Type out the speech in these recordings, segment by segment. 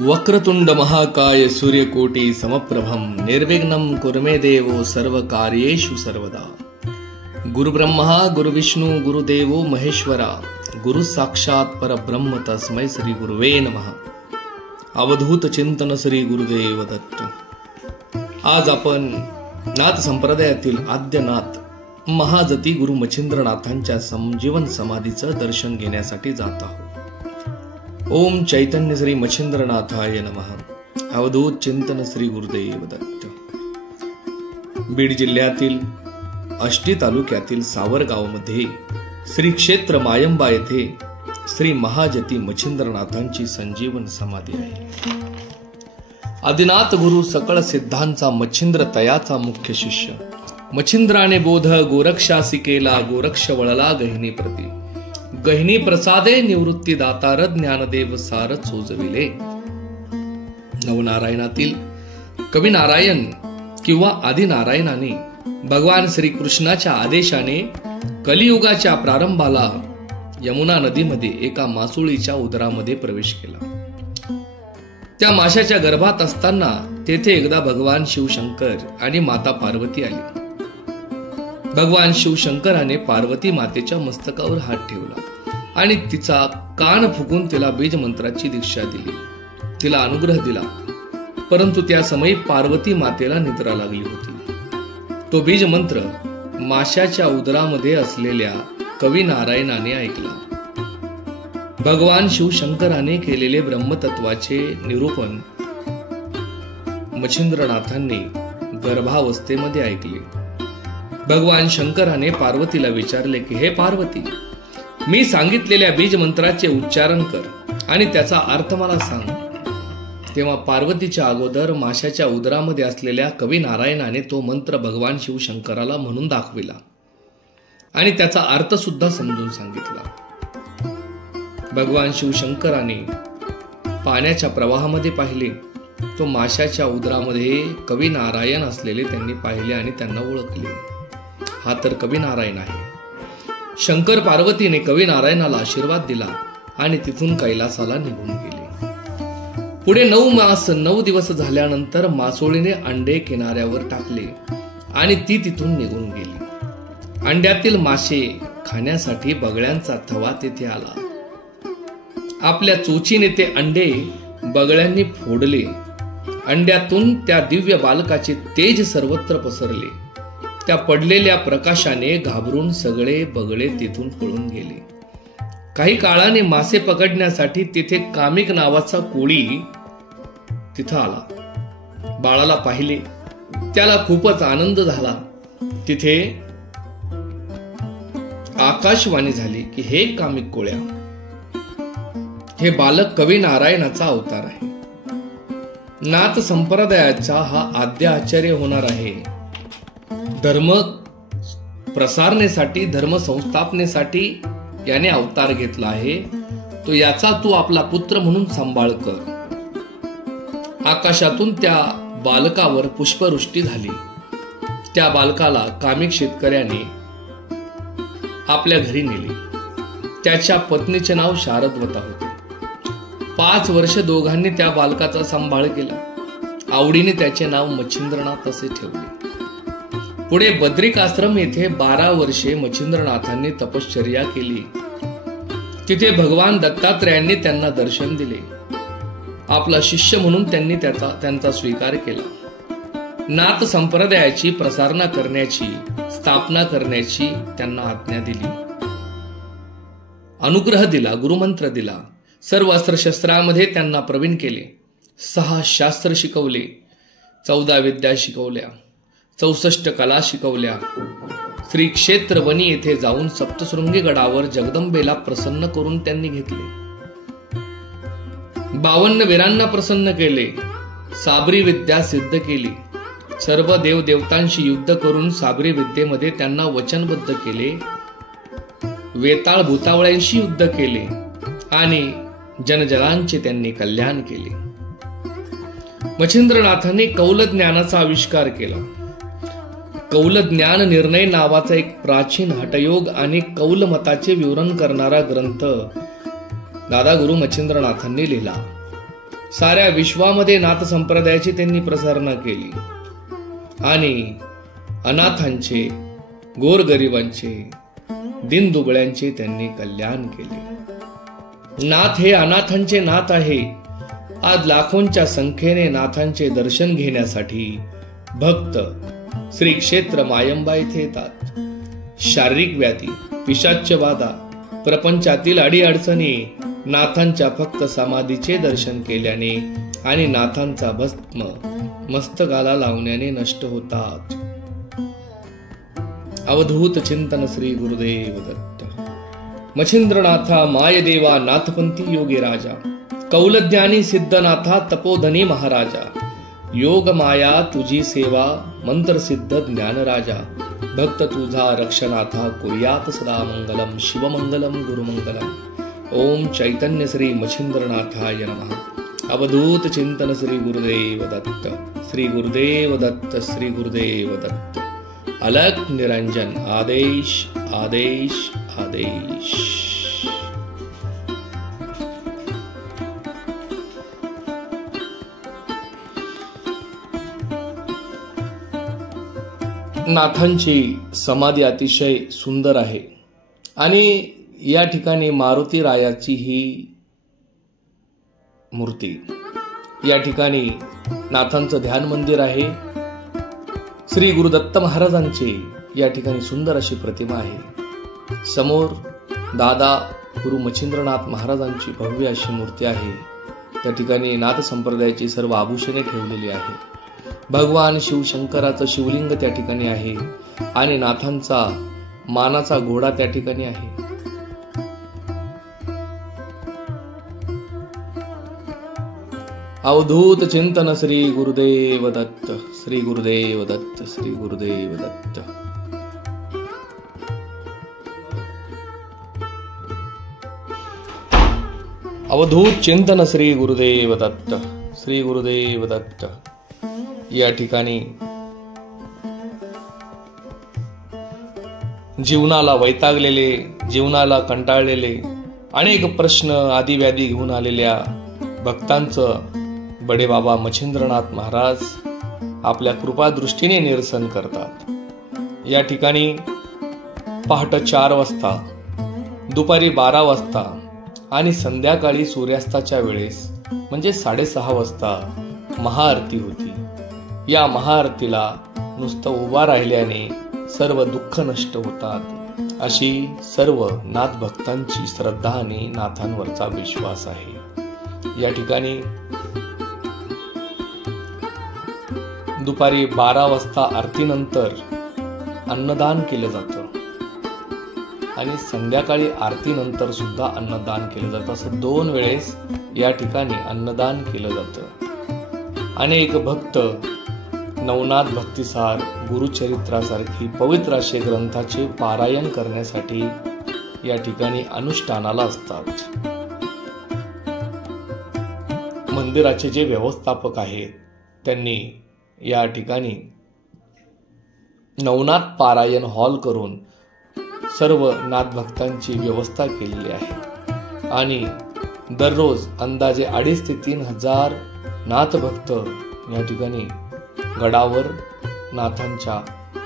वक्रतुंड महाकाय सूर्यकोटी समप्रभम निर्विघ्नं कुर्मे देवो सर्वकार्येषु सर्वदा। गुरुब्रह्मा गुरुविष्णु गुरुदेवो महेश्वरा गुरु साक्षात परब्रह्म तस्मै श्री गुरुवे नमः। अवधूत चिंतन श्री गुरुदेव दत्त। आज आपण नाथ संप्रदायातील आद्यनाथ महाजती गुरु मच्छिंद्रनाथांच्या संजीवन समाधीचं दर्शन घेण्यासाठी जात आहोत। ओम चैतन्य श्री मच्छिंद्रनाथाय नमः। अवधूत चिंतन श्री गुरुदेव दत्त। बीड जिल्ह्यातील आष्टी तालुक्यातील सावरगावमध्ये श्री क्षेत्र मायंबा येथे श्री महाजती मच्छिंद्रनाथांची संजीवन समाधी आहे। आदिनाथ गुरु सकळ सिद्धांचा मच्छिंद्र तयाचा मुख्य शिष्य। मच्छिंद्राने बोध गोरक्षासी केला, गोरक्ष वळला गहिनी प्रती। गहिनी प्रसादे निवृत्ती दातार, ज्ञानदेव सार चोजविले। नवनारायणातील कवी नारायण किंवा आदिनारायणाने भगवान श्रीकृष्णाच्या आदेशाने कलियुगाच्या प्रारंभाला यमुना नदीमध्ये एका मासोळीच्या उदरामध्ये प्रवेश केला। त्या माशाच्या गर्भात असताना तेथे एकदा भगवान शिवशंकर आणि माता पार्वती आली। भगवान शिवशंकराने पार्वती मातेच्या मस्तकावर हात ठेवला आणि तिचा कान फुकून तिला बीज मंत्राची दीक्षा दिली, तिला अनुग्रह दिला। परंतु त्या समयी पार्वती मातेला निद्रा लागली होती। तो बीज मंत्र माशाच्या उदरामध्ये असलेल्या कवी नारायणाने ऐकला। भगवान शिवशंकराने केलेले ब्रह्मतत्वाचे निरूपण मच्छिंद्रनाथांनी गर्भावस्थेमध्ये ऐकले। भगवान शंकराने पार्वतीला विचारले की हे पार्वती, मी सांगितलेल्या बीज मंत्राचे उच्चारण कर आणि त्याचा अर्थ मला सांग। तेव्हा पार्वतीच्या अगोदर माशाच्या उदरामध्ये असलेल्या कवी नारायणाने तो मंत्र भगवान शिवशंकराला म्हणून दाखविला आणि त्याचा अर्थ सुद्धा समजून सांगितला। भगवान शिवशंकराने पाण्याच्या प्रवाहामध्ये पाहिले, तो माशाच्या उदरामध्ये कवी नारायण असलेले त्यांनी पाहिले आणि त्यांना ओळखले। हा तर कवी नारायण आहे। शंकर पार्वतीने कवी नारायणाला आशीर्वाद दिला आणि तिथून कैलासाला निघून गेले। पुढे 9 मास 9 दिवस झाल्यानंतर मासोळीने अंडे किनाऱ्यावर टाकले आणि ती तिथून निघून गेली। अंड्यातील मासे खाण्यासाठी बगळ्यांचा थवा तेथे आला। आपल्या चोचीने ते अंडे बगळ्यांनी फोडले। अंड्यातून त्या दिव्य बालकाचे तेज सर्वत्र पसरले। त्या पडलेल्या प्रकाशाने घाबरून सगळे बगळे तिथून पळून गेले। काही काळाने मासे पकडण्यासाठी तिथे कामिक नावाचा कोळी तिथं आला। बाळाला पाहिले, त्याला खूपच आनंद झाला। तिथे आकाशवाणी झाली की हे कामिक कोळ्या, हे बालक कवी नारायणाचा अवतार आहे। नाथ संप्रदायाचा हा आद्य आचार्य होणार आहे। धर्म प्रसारण्यासाठी, धर्म संस्थापनेसाठी याने अवतार घेतला आहे। तो याचा तू आपला पुत्र म्हणून सांभाळ कर। आकाशातून त्या बालकावर पुष्पवृष्टी झाली। त्या बालकाला कामिक शेतकऱ्याने आपल्या घरी नेले। त्याच्या पत्नीचे नाव शारदवता होते। 5 वर्ष दोघांनी त्या बालकाचा सांभाळ केला। आवडीने त्याचे नाव मच्छिंद्रनाथ असे ठेवले। पुढे बद्रिकाश्रम येथे 12 वर्षे मच्छिंद्रनाथांनी तपश्चर्या केली। तिथे भगवान दत्तात्रयांनी त्यांना दर्शन दिले। आपला शिष्य म्हणून त्यांनी त्यांचा स्वीकार केला। नाथ संप्रदायाची प्रसारणा करण्याची, स्थापना करण्याची त्यांना आज्ञा दिली, अनुग्रह दिला, गुरुमंत्र दिला। सर्व अस्त्रशस्त्रामध्ये त्यांना प्रवीण केले। 6 शास्त्र शिकवले, 14 विद्या शिकवल्या, 64 कला शिकवल्या। श्री क्षेत्र वनी येथे जाऊन सप्तशृंगी गडावर जगदंबेला प्रसन्न करून त्यांनी घेतले। 52 वीरांना प्रसन्न केले। साबरी विद्या सिद्ध केली। सर्व देवदेवतांशी युद्ध करून साबरी विद्येमध्ये त्यांना वचनबद्ध केले। वेताळ भूतावळ्यांशी युद्ध केले आणि जनजनांचे त्यांनी कल्याण केले। मच्छिंद्रनाथांनी कौल ज्ञानाचा आविष्कार केला। कौल ज्ञान निर्णय नावाचा एक प्राचीन हठयोग आणि कौल मताचे विवरण करणारा ग्रंथ दादा गुरु मच्छिंद्रनाथांनी लिहिला। साऱ्या विश्वामध्ये नाथ संप्रदायाची त्यांनी प्रसारणा केली आणि अनाथांचे, गोरगरिबांचे, दीनदुबळ्यांचे त्यांनी कल्याण केले. नाथ हे अनाथांचे नाथ आहे. आज लाखोंच्या संख्येने नाथांचे दर्शन घेण्यासाठी भक्त श्री क्षेत्र मायंबा येथे येतात. शारीरिक व्याधी, पिशाच्य बाधा, प्रपंचातील अडीअडचणी नाथांच्या फक्त समाधीचे दर्शन केल्याने आणि नाथांचा भस्म मस्तकाला लावण्याने नष्ट होतात. अवधूत चिंतन श्री गुरुदेव दत्त. मच्छिंद्रनाथा मायदेवा नाथपंथी योगी राजा, कौलज्ञानी सिद्धनाथा तपोधनी महाराजा, योग माया तुझी सेवा मंत्र सिद्ध ज्ञान राजा, भक्त तुझा रक्षनाथा कुर्यात सदा मंगलम, शिवमंगलम गुरुमंगलम. ओम चैतन्य श्री मच्छिंद्रनाथाय नमः. अवधूत चिंतन श्री गुरुदेव दत्त. श्री गुरुदेव दत्त. श्री गुरुदेव दत्त. अलग निरंजन. आदेश आदेश आदेश. नाथांची समाधी अतिशय सुंदर आहे आणि या ठिकाणी मारुती रायाची ही मूर्ती, या ठिकाणी नाथांचं ध्यान मंदिर आहे. श्री गुरुदत्त महाराजांची या ठिकाणी सुंदर अशी प्रतिमा आहे. समोर दादा गुरु मच्छिंद्रनाथ महाराजांची भव्य अशी मूर्ती आहे. त्या ठिकाणी नाथ संप्रदायाची सर्व आभूषणे ठेवलेली आहे. भगवान शिवशंकराचं शिवलिंग त्या ठिकाणी आहे आणि नाथांचा मानाचा घोडा त्या ठिकाणी आहे. अवधूत चिंतन श्री गुरुदेव दत्त. श्री गुरुदेव दत्त. श्री गुरुदेव दत्त. अवधूत चिंतन श्री गुरुदेव दत्त. श्री गुरुदेव दत्त. या ठिकाणी जीवनाला वैतागलेले, जीवनाला कंटाळलेले, अनेक प्रश्न आदी व्याधी घेऊन आलेल्या भक्तांचं बडे बाबा मच्छिंद्रनाथ महाराज आपल्या कृपादृष्टीने निरसन करतात. या ठिकाणी पहाटे 4 वाजता, दुपारी 12 वाजता आणि संध्याकाळी सूर्यास्ताच्या वेळेस म्हणजे 6:30 वाजता महाआरती होती. या महाआरतीला नुसतं उभा राहिल्याने सर्व दुःख नष्ट होतात अशी सर्व नाथ भक्तांची श्रद्धा आणि नाथांवरचा विश्वास आहे. या ठिकाणी दुपारी 12 वाजता आरतीनंतर अन्नदान केलं जातं आणि संध्याकाळी आरतीनंतर सुद्धा अन्नदान केलं जातं. असं 2 वेळेस या ठिकाणी अन्नदान केलं जातं. अनेक भक्त नवनाथ भक्तिसार, गुरुचरित्रासारखी पवित्र असे ग्रंथाचे पारायण करण्यासाठी या ठिकाणी अनुष्ठानाला असतात. मंदिराचे जे व्यवस्थापक आहेत त्यांनी या ठिकाणी नवनाथ पारायण हॉल करून सर्व नाथ भक्तांची व्यवस्था केलेली आहे आणि दररोज अंदाजे 2,500 ते 3,000 नाथ भक्त या ठिकाणी गडावर नाथांच्या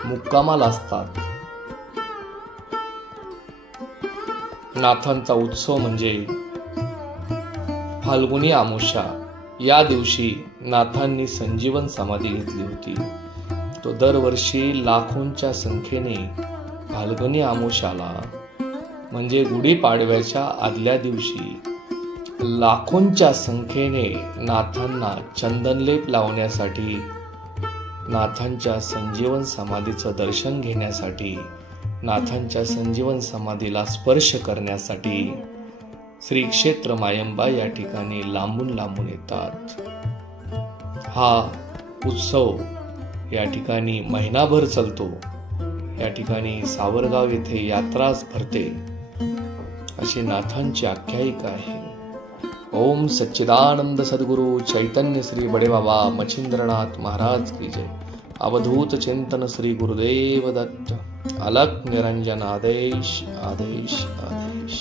मुक्कामाला असतात. नाथांचा उत्सव म्हणजे फाल्गुनी अमावस्या. या दिवशी नाथांनी संजीवन समाधी घेतली होती. तो दरवर्षी लाखोंच्या संख्येने फाल्गुनी अमावस्याला म्हणजे गुढीपाडव्याच्या आदल्या दिवशी लाखोंच्या संख्येने नाथांना चंदनलेप लावण्यासाठी, नाथांच्या संजीवन समाधीचं दर्शन घेण्यासाठी, नाथांच्या संजीवन समाधीला स्पर्श करण्यासाठी श्री क्षेत्र मायंबा या ठिकाणी लांबून लांबून येतात. हा उत्सव या ठिकाणी महिनाभर चालतो. या ठिकाणी सावरगाव येथे यात्राच भरते अशी नाथांची आख्यायिका आहे. ओम सच्चिदानंद सद्गुरु चैतन्य श्री बडे बाबा मच्छिंद्रनाथ महाराज की जय. अवधूत चिंतन श्री गुरुदेव दत्त. अलग निरंजन. आदेश आदेश आदेश.